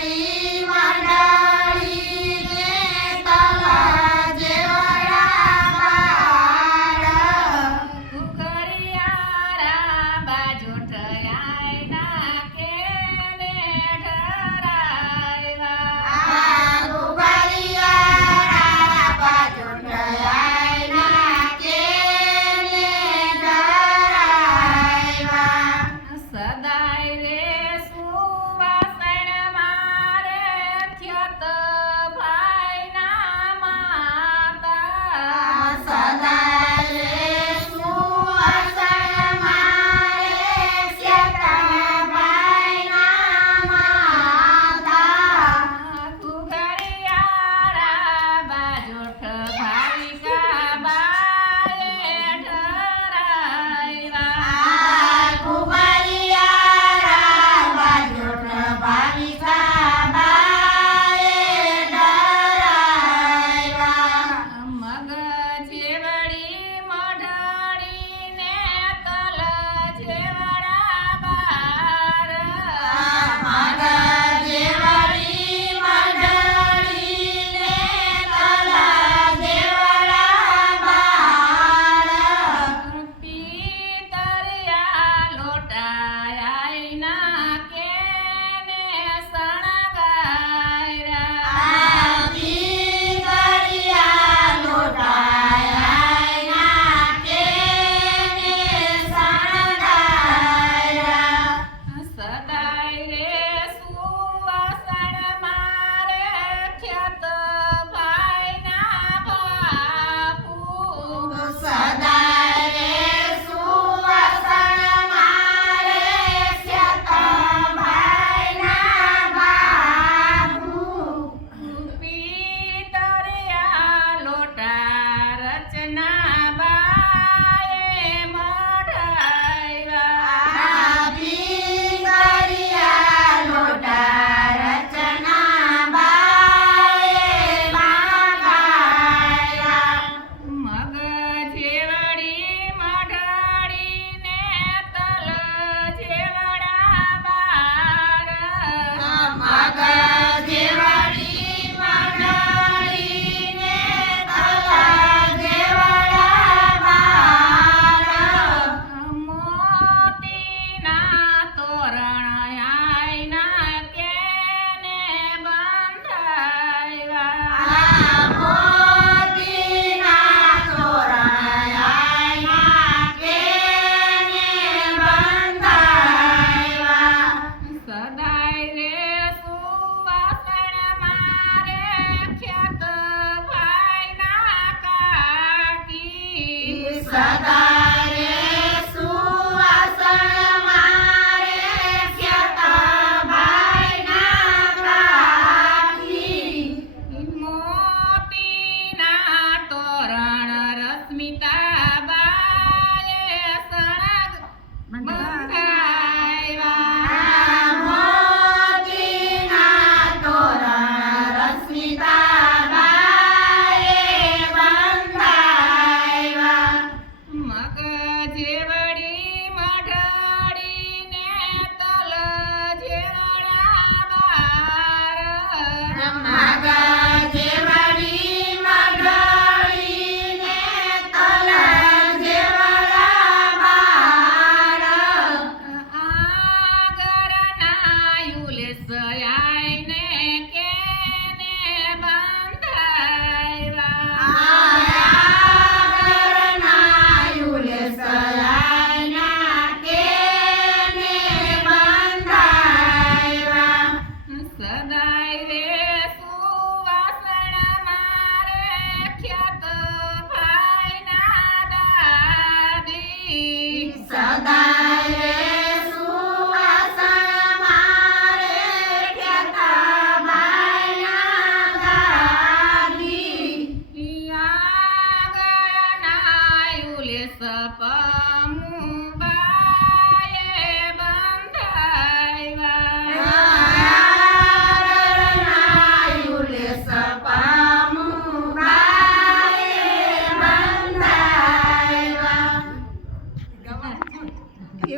Daddy. કાકી పాము